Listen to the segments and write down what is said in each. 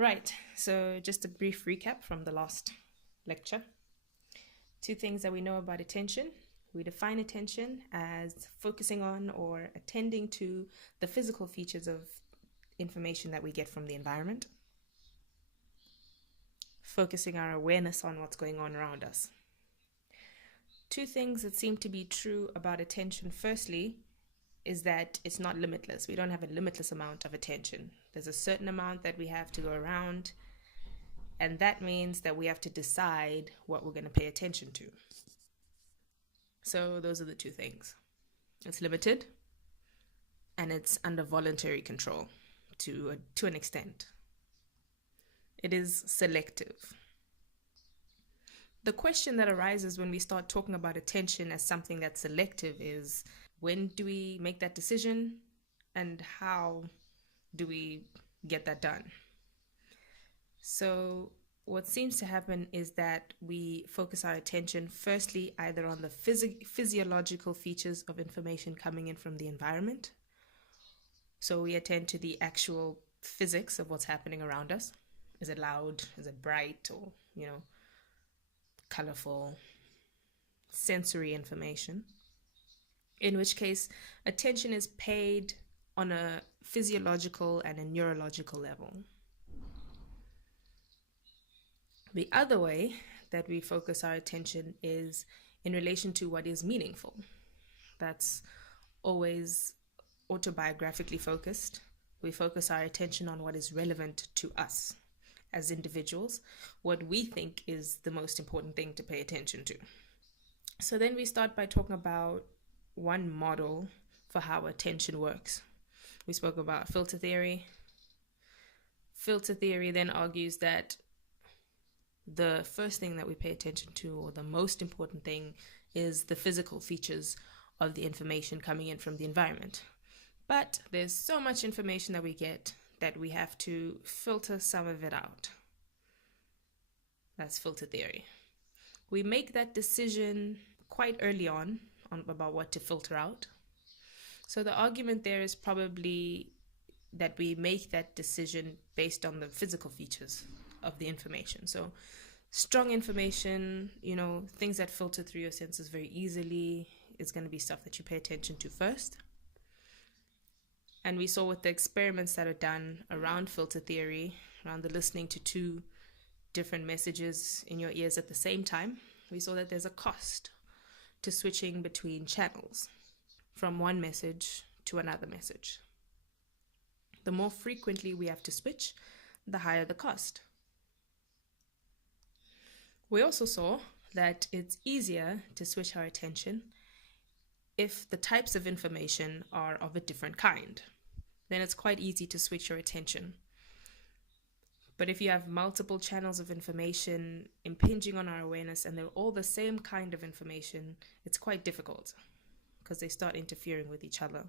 Right, so just a brief recap from the last lecture. Two things that we know about attention. We define attention as focusing on or attending to the physical features of information that we get from the environment, focusing our awareness on what's going on around us. Two things that seem to be true about attention. Firstly, is that it's not limitless. We don't have a limitless amount of attention. There's a certain amount that we have to go around, and that means that we have to decide what we're going to pay attention to. So those are the two things. It's limited, and it's under voluntary control to an extent. It is selective. The question that arises when we start talking about attention as something that's selective is, when do we make that decision, and how do we get that done? So what seems to happen is that we focus our attention firstly either on the physiological features of information coming in from the environment. So we attend to the actual physics of what's happening around us. Is it loud? Is it bright? Or, colorful, sensory information. In which case, attention is paid on a physiological and a neurological level. The other way that we focus our attention is in relation to what is meaningful. That's always autobiographically focused. We focus our attention on what is relevant to us as individuals, what we think is the most important thing to pay attention to. So then we start by talking about one model for how attention works. We spoke about filter theory. Filter theory then argues that the first thing that we pay attention to, or the most important thing, is the physical features of the information coming in from the environment. But there's so much information that we get that we have to filter some of it out. That's filter theory. We make that decision quite early on about what to filter out. So the argument there is probably that we make that decision based on the physical features of the information. So strong information, things that filter through your senses very easily, is going to be stuff that you pay attention to first. And we saw with the experiments that are done around filter theory, around the listening to two different messages in your ears at the same time, we saw that there's a cost to switching between channels from one message to another message. The more frequently we have to switch, the higher the cost. We also saw that it's easier to switch our attention if the types of information are of a different kind. Then it's quite easy to switch your attention. But if you have multiple channels of information impinging on our awareness and they're all the same kind of information, it's quite difficult because they start interfering with each other.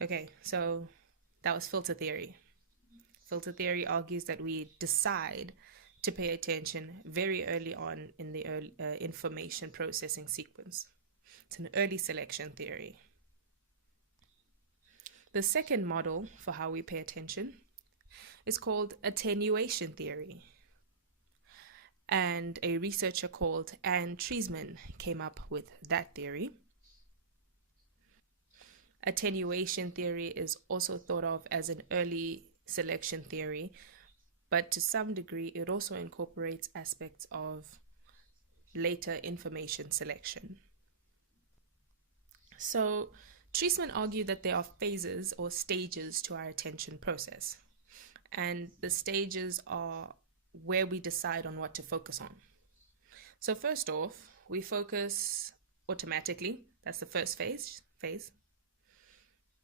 Okay, so that was filter theory. Filter theory argues that we decide to pay attention very early on in the information processing sequence. It's an early selection theory. The second model for how we pay attention is called attenuation theory. And a researcher called Anne Treisman came up with that theory. Attenuation theory is also thought of as an early selection theory, but to some degree it also incorporates aspects of later information selection. So Treisman argued that there are phases or stages to our attention process, and the stages are where we decide on what to focus on. So first off, we focus automatically. That's the first phase.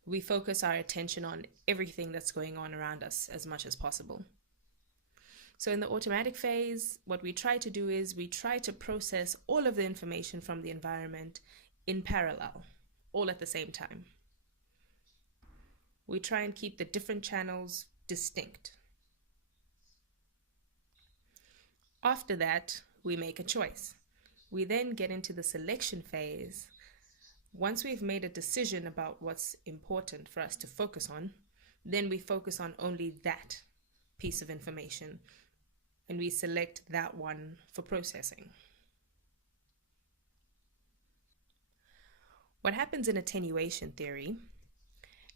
We focus our attention on everything that's going on around us as much as possible. So in the automatic phase, what we try to do is we try to process all of the information from the environment in parallel, all at the same time. We try and keep the different channels distinct. After that, we make a choice. We then get into the selection phase. Once we've made a decision about what's important for us to focus on, then we focus on only that. piece of information, and we select that one for processing. What happens in attenuation theory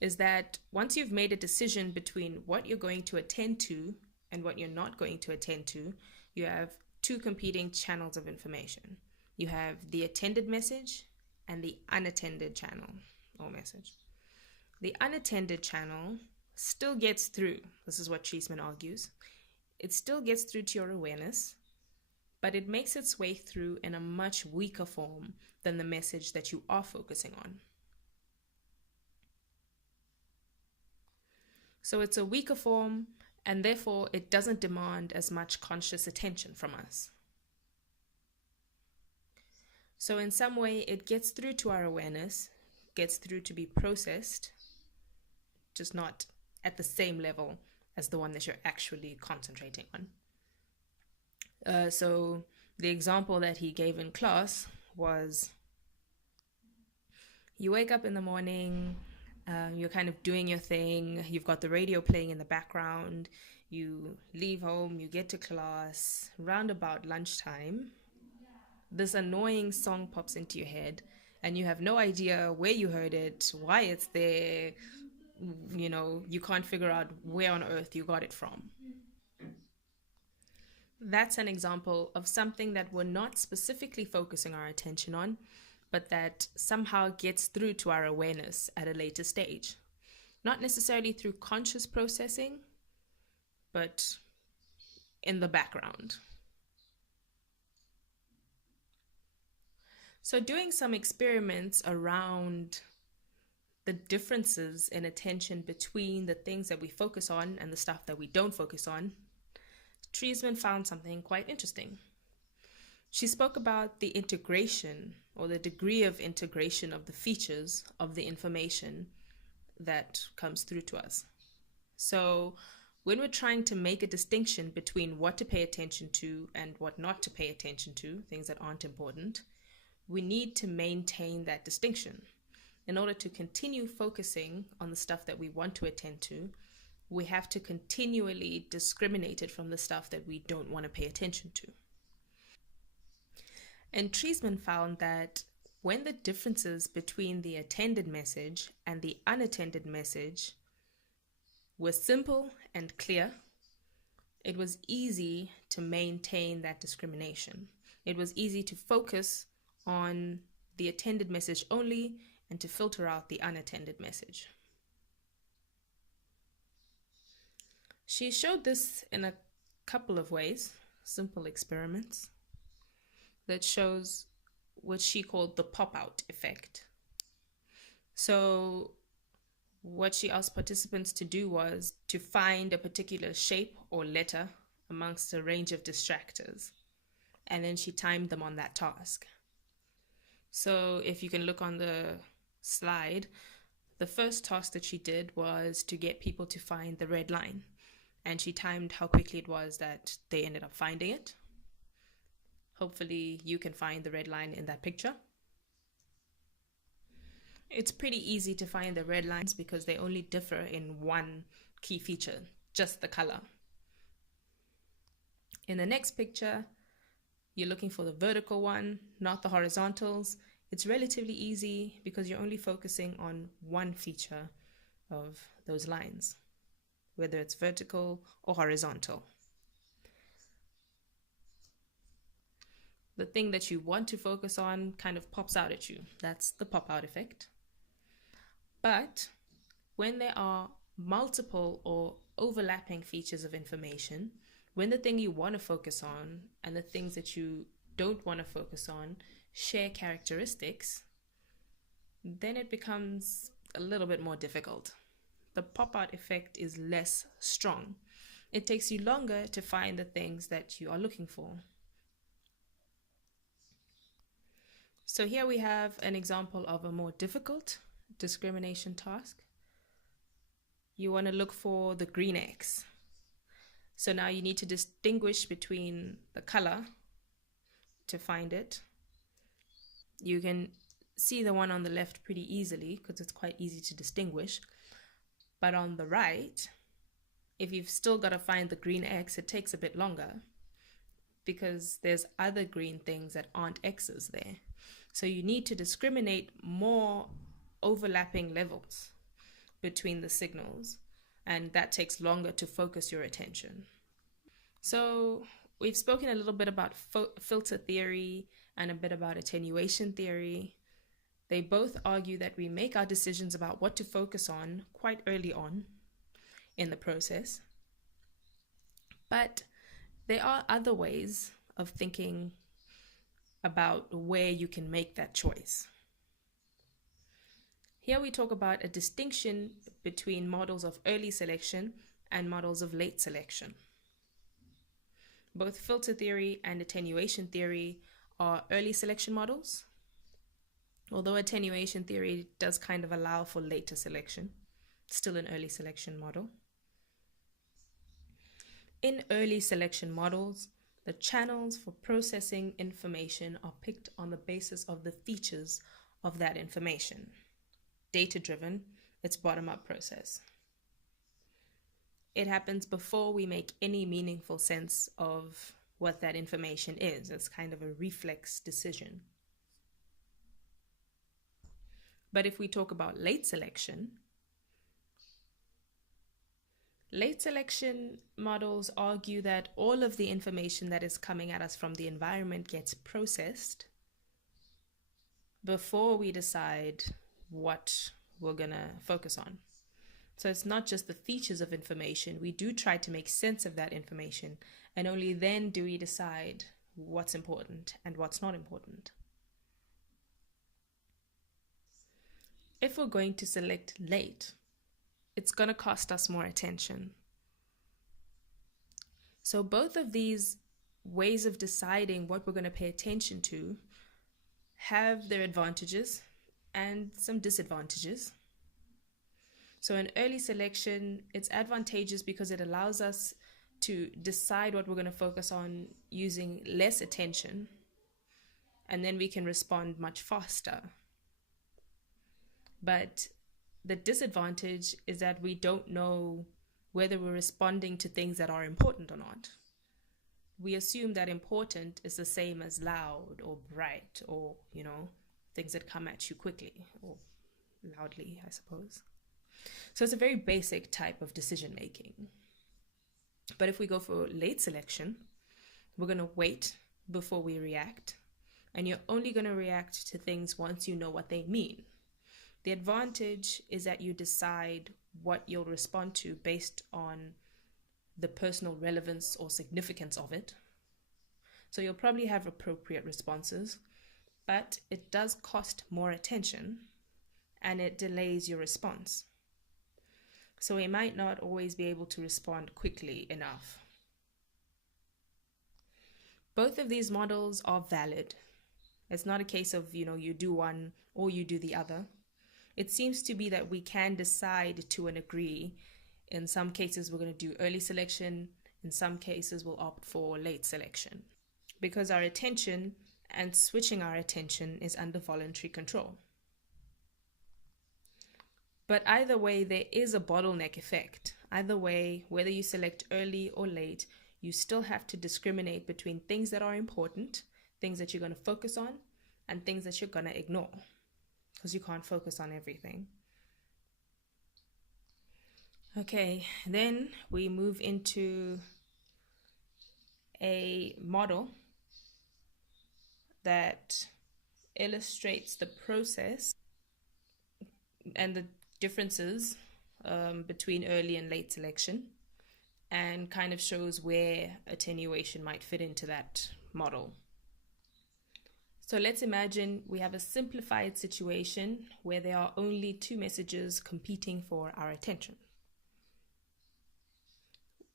is that once you've made a decision between what you're going to attend to and what you're not going to attend to, you have two competing channels of information. You have the attended message and the unattended channel or message. The unattended channel still gets through. This is what Treisman argues. It still gets through to your awareness, but it makes its way through in a much weaker form than the message that you are focusing on. So it's a weaker form, and therefore it doesn't demand as much conscious attention from us. So in some way, it gets through to our awareness, gets through to be processed, just not at the same level as the one that you're actually concentrating on. So the example that he gave in class was, you wake up in the morning, you're kind of doing your thing, you've got the radio playing in the background, you leave home, you get to class, round about lunchtime, this annoying song pops into your head, and you have no idea where you heard it, why it's there, you can't figure out where on earth you got it from. That's an example of something that we're not specifically focusing our attention on, but that somehow gets through to our awareness at a later stage. Not necessarily through conscious processing, but in the background. So doing some experiments around the differences in attention between the things that we focus on and the stuff that we don't focus on, Treisman found something quite interesting. She spoke about the integration or the degree of integration of the features of the information that comes through to us. So when we're trying to make a distinction between what to pay attention to and what not to pay attention to, things that aren't important, we need to maintain that distinction. In order to continue focusing on the stuff that we want to attend to, we have to continually discriminate it from the stuff that we don't want to pay attention to. And Treisman found that when the differences between the attended message and the unattended message were simple and clear, it was easy to maintain that discrimination. It was easy to focus on the attended message only and to filter out the unattended message. She showed this in a couple of ways, simple experiments, that shows what she called the pop-out effect. So what she asked participants to do was to find a particular shape or letter amongst a range of distractors, and then she timed them on that task. So if you can look on the slide, the first task that she did was to get people to find the red line, and she timed how quickly it was that they ended up finding it. Hopefully you can find the red line in that picture. It's pretty easy to find the red lines because they only differ in one key feature, just the color. In the next picture, you're looking for the vertical one, not the horizontals. It's relatively easy because you're only focusing on one feature of those lines, whether it's vertical or horizontal. The thing that you want to focus on kind of pops out at you. That's the pop-out effect. But when there are multiple or overlapping features of information, when the thing you want to focus on and the things that you don't want to focus on share characteristics, then it becomes a little bit more difficult. The pop-out effect is less strong. It takes you longer to find the things that you are looking for. So here we have an example of a more difficult discrimination task. You want to look for the green X. So now you need to distinguish between the color to find it. You can see the one on the left pretty easily because it's quite easy to distinguish. But on the right, if you've still got to find the green X, it takes a bit longer because there's other green things that aren't X's there. So you need to discriminate more overlapping levels between the signals, and that takes longer to focus your attention. So we've spoken a little bit about filter theory and a bit about attenuation theory. They both argue that we make our decisions about what to focus on quite early on in the process. But there are other ways of thinking about where you can make that choice. Here we talk about a distinction between models of early selection and models of late selection. Both filter theory and attenuation theory are early selection models, although attenuation theory does kind of allow for later selection, still an early selection model. In early selection models, the channels for processing information are picked on the basis of the features of that information. Data-driven, it's bottom-up process. It happens before we make any meaningful sense of what that information is. It's kind of a reflex decision. But if we talk about late selection models argue that all of the information that is coming at us from the environment gets processed before we decide what we're going to focus on. So it's not just the features of information. We do try to make sense of that information, and only then do we decide what's important and what's not important. If we're going to select late, it's going to cost us more attention. So both of these ways of deciding what we're going to pay attention to have their advantages and some disadvantages. So in early selection, it's advantageous because it allows us to decide what we're going to focus on using less attention, and then we can respond much faster. But the disadvantage is that we don't know whether we're responding to things that are important or not. We assume that important is the same as loud or bright or, things that come at you quickly or loudly, I suppose. So it's a very basic type of decision making. But if we go for late selection, we're going to wait before we react, and you're only going to react to things once you know what they mean. The advantage is that you decide what you'll respond to based on the personal relevance or significance of it. So you'll probably have appropriate responses, but it does cost more attention and it delays your response. So we might not always be able to respond quickly enough. Both of these models are valid. It's not a case of, you do one or you do the other. It seems to be that we can decide to a degree. In some cases, we're going to do early selection. In some cases, we'll opt for late selection because our attention and switching our attention is under voluntary control. But either way, there is a bottleneck effect. Either way, whether you select early or late, you still have to discriminate between things that are important, things that you're going to focus on, and things that you're going to ignore, because you can't focus on everything. Okay, then we move into a model that illustrates the process and the differences between early and late selection, and kind of shows where attenuation might fit into that model. So let's imagine we have a simplified situation where there are only two messages competing for our attention.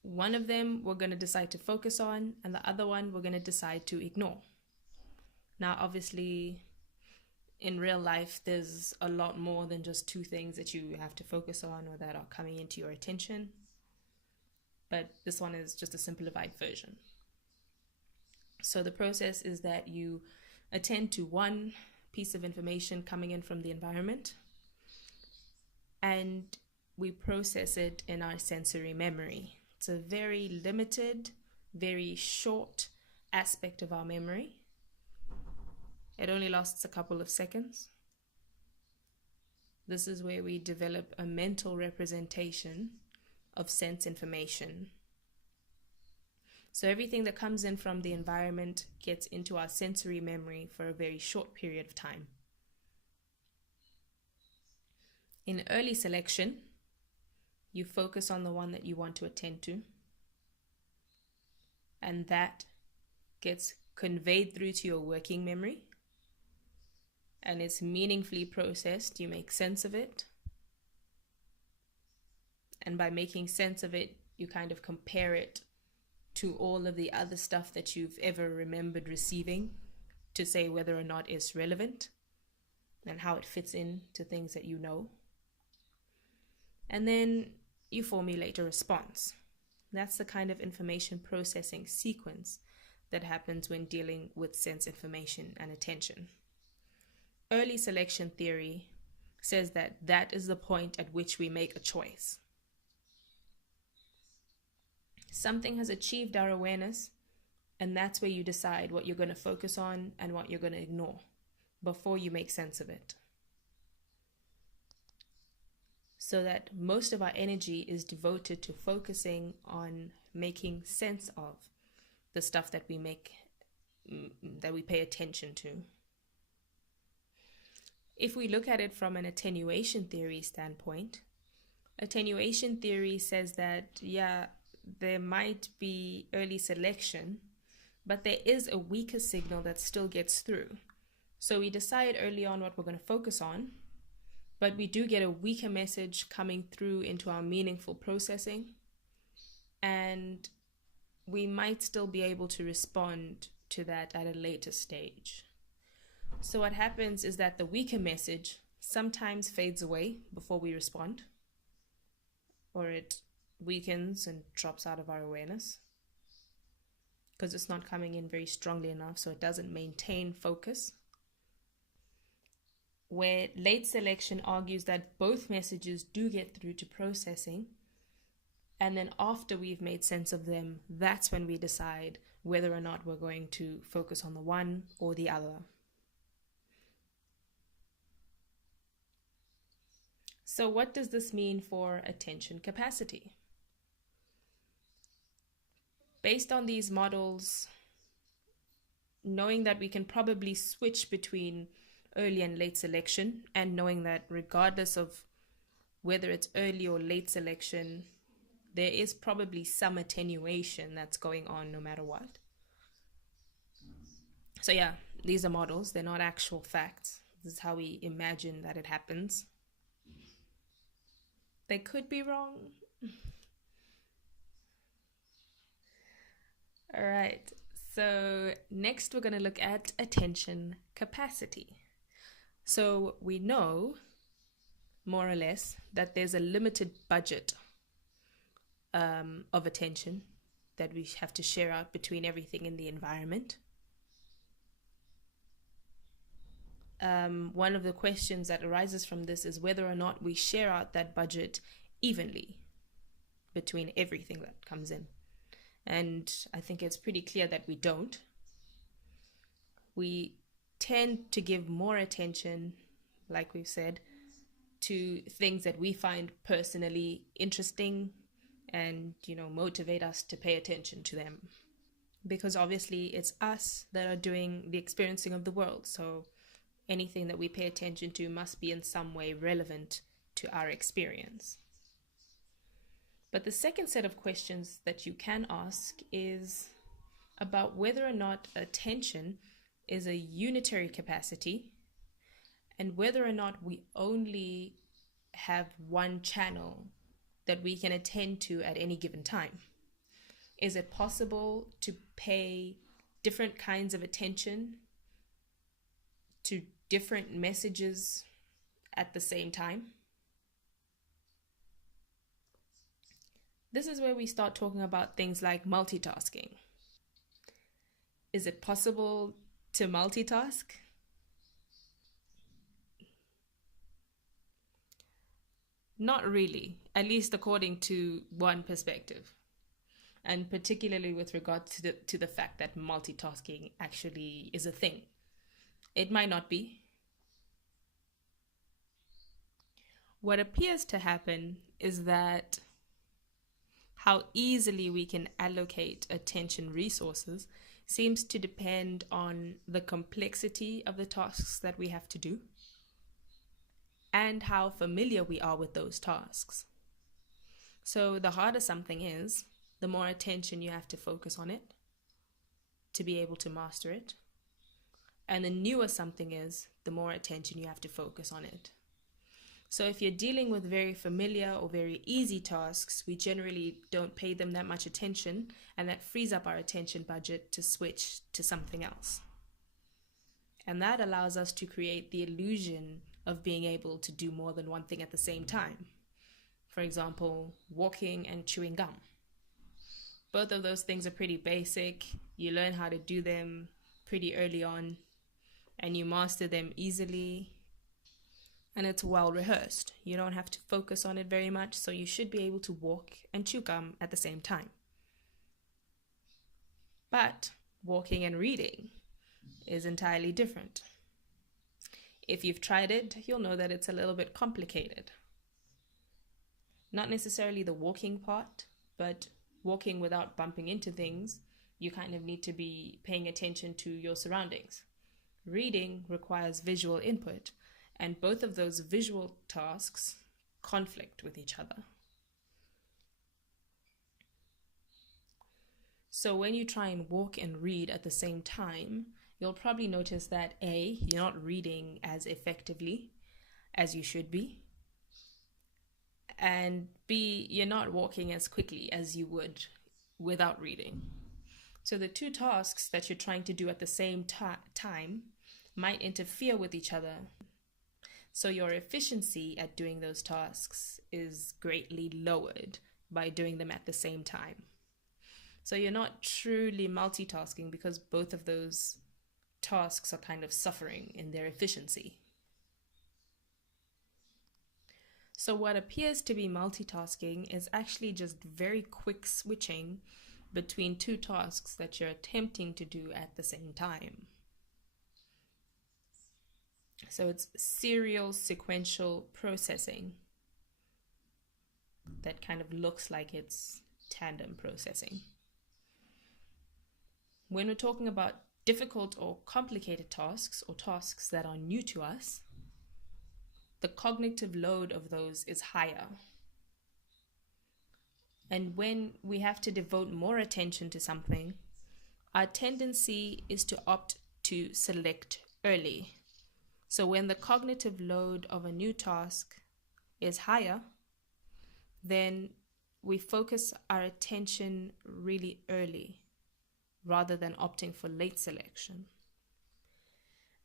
One of them we're going to decide to focus on, and the other one we're going to decide to ignore. Now, obviously, in real life, there's a lot more than just two things that you have to focus on or that are coming into your attention. But this one is just a simplified version. So the process is that you attend to one piece of information coming in from the environment, and we process it in our sensory memory. It's a very limited, very short aspect of our memory. It only lasts a couple of seconds. This is where we develop a mental representation of sense information. So everything that comes in from the environment gets into our sensory memory for a very short period of time. In early selection, you focus on the one that you want to attend to, and that gets conveyed through to your working memory, and it's meaningfully processed. You make sense of it, and by making sense of it, you kind of compare it to all of the other stuff that you've ever remembered receiving to say whether or not it's relevant and how it fits in to things that you know. And then you formulate a response. That's the kind of information processing sequence that happens when dealing with sense information and attention. Early selection theory says that that is the point at which we make a choice. Something has achieved our awareness, and that's where you decide what you're going to focus on and what you're going to ignore before you make sense of it. So that most of our energy is devoted to focusing on making sense of the stuff that we pay attention to. If we look at it from an attenuation theory standpoint, attenuation theory says that, there might be early selection, but there is a weaker signal that still gets through. So we decide early on what we're going to focus on, but we do get a weaker message coming through into our meaningful processing, and we might still be able to respond to that at a later stage. So what happens is that the weaker message sometimes fades away before we respond, or it weakens and drops out of our awareness because it's not coming in very strongly enough, so it doesn't maintain focus. Where late selection argues that both messages do get through to processing, and then after we've made sense of them, that's when we decide whether or not we're going to focus on the one or the other. So what does this mean for attention capacity? Based on these models, knowing that we can probably switch between early and late selection, and knowing that regardless of whether it's early or late selection, there is probably some attenuation that's going on no matter what. So these are models, they're not actual facts. This is how we imagine that it happens. They could be wrong. All right, so next we're going to look at attention capacity. So we know, more or less, that there's a limited budget of attention that we have to share out between everything in the environment. One of the questions that arises from this is whether or not we share out that budget evenly between everything that comes in. And I think it's pretty clear that we don't. We tend to give more attention, like we've said, to things that we find personally interesting and, motivate us to pay attention to them. Because obviously it's us that are doing the experiencing of the world. So anything that we pay attention to must be in some way relevant to our experience. But the second set of questions that you can ask is about whether or not attention is a unitary capacity and whether or not we only have one channel that we can attend to at any given time. Is it possible to pay different kinds of attention to different messages at the same time? This is where we start talking about things like multitasking. Is it possible to multitask? Not really. at least according to one perspective. And particularly with regard to the fact that multitasking actually is a thing. It might not be. What appears to happen is that how easily we can allocate attention resources seems to depend on the complexity of the tasks that we have to do and how familiar we are with those tasks. So the harder something is, the more attention you have to focus on it to be able to master it. And the newer something is, the more attention you have to focus on it. So if you're dealing with very familiar or very easy tasks, we generally don't pay them that much attention, and that frees up our attention budget to switch to something else. And that allows us to create the illusion of being able to do more than one thing at the same time. For example, walking and chewing gum. Both of those things are pretty basic. You learn how to do them pretty early on, and you master them easily. And it's well rehearsed. You don't have to focus on it very much, so you should be able to walk and chew gum at the same time. But walking and reading is entirely different. If you've tried it, you'll know that it's a little bit complicated. Not necessarily the walking part, but walking without bumping into things, you kind of need to be paying attention to your surroundings. Reading requires visual input, and both of those visual tasks conflict with each other. So when you try and walk and read at the same time, you'll probably notice that A, you're not reading as effectively as you should be, and B, you're not walking as quickly as you would without reading. So the two tasks that you're trying to do at the same time might interfere with each other. So your efficiency at doing those tasks is greatly lowered by doing them at the same time. So you're not truly multitasking because both of those tasks are kind of suffering in their efficiency. So what appears to be multitasking is actually just very quick switching between two tasks that you're attempting to do at the same time. So it's serial sequential processing that kind of looks like it's tandem processing. When we're talking about difficult or complicated tasks or tasks that are new to us, the cognitive load of those is higher. And when we have to devote more attention to something, our tendency is to opt to select early. So when the cognitive load of a new task is higher, then we focus our attention really early rather than opting for late selection.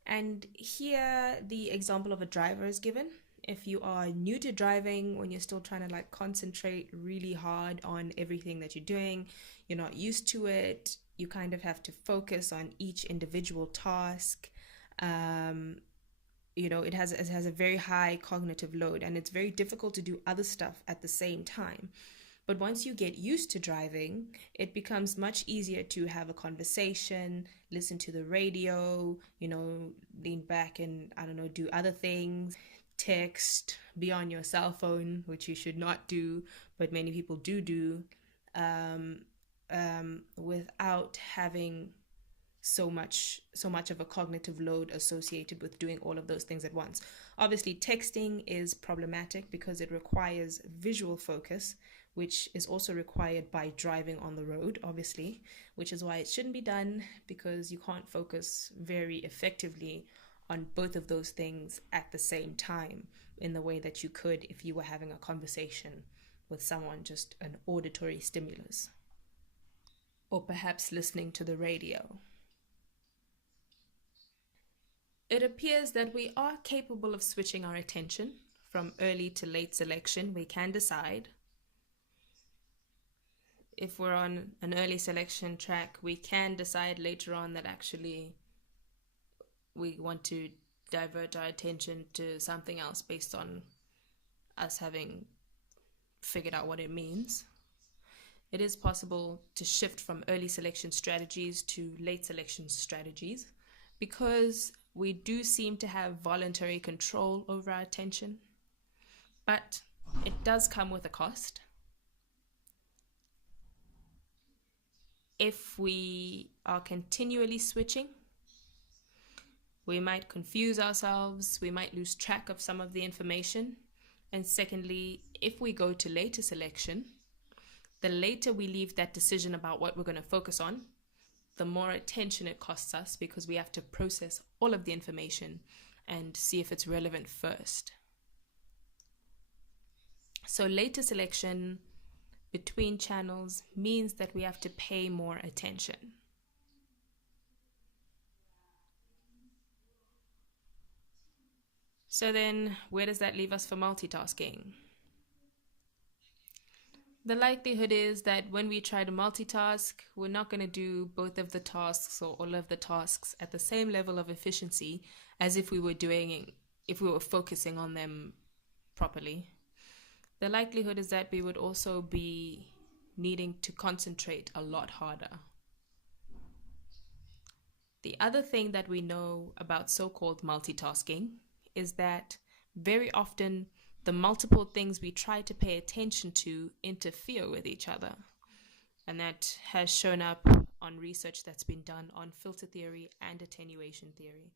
And here the example of a driver is given. If you are new to driving, when you're still trying to concentrate really hard on everything that you're doing, you're not used to it, you kind of have to focus on each individual task. It has a very high cognitive load, and it's very difficult to do other stuff at the same time. But once you get used to driving, it becomes much easier to have a conversation, listen to the radio, lean back and, do other things, text, be on your cell phone, which you should not do, but many people do, without having so much of a cognitive load associated with doing all of those things at once. Obviously, texting is problematic because it requires visual focus, which is also required by driving on the road, obviously, which is why it shouldn't be done, because you can't focus very effectively on both of those things at the same time in the way that you could if you were having a conversation with someone, just an auditory stimulus, or perhaps listening to the radio. It appears that we are capable of switching our attention from early to late selection. We can decide. If we're on an early selection track, we can decide later on that actually we want to divert our attention to something else based on us having figured out what it means, it is possible to shift from early selection strategies to late selection strategies because we do seem to have voluntary control over our attention, but it does come with a cost. If we are continually switching, we might confuse ourselves, we might lose track of some of the information. And secondly, if we go to later selection, the later we leave that decision about what we're going to focus on, the more attention it costs us because we have to process all of the information and see if it's relevant first. So later selection between channels means that we have to pay more attention. So then, where does that leave us for multitasking? The likelihood is that when we try to multitask, we're not going to do both of the tasks or all of the tasks at the same level of efficiency as if we were focusing on them properly. The likelihood is that we would also be needing to concentrate a lot harder. The other thing that we know about so-called multitasking is that very often the multiple things we try to pay attention to interfere with each other. And that has shown up on research that's been done on filter theory and attenuation theory.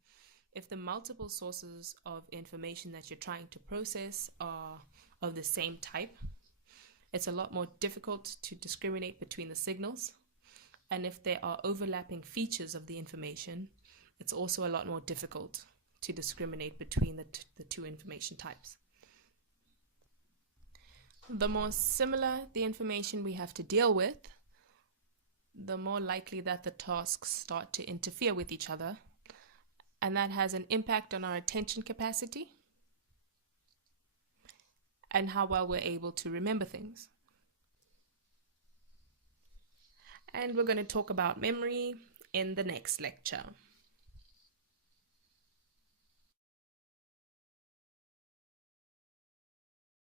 If the multiple sources of information that you're trying to process are of the same type, it's a lot more difficult to discriminate between the signals. And if there are overlapping features of the information, it's also a lot more difficult to discriminate between the two information types. The more similar the information we have to deal with, the more likely that the tasks start to interfere with each other, and that has an impact on our attention capacity and how well we're able to remember things. And we're going to talk about memory in the next lecture.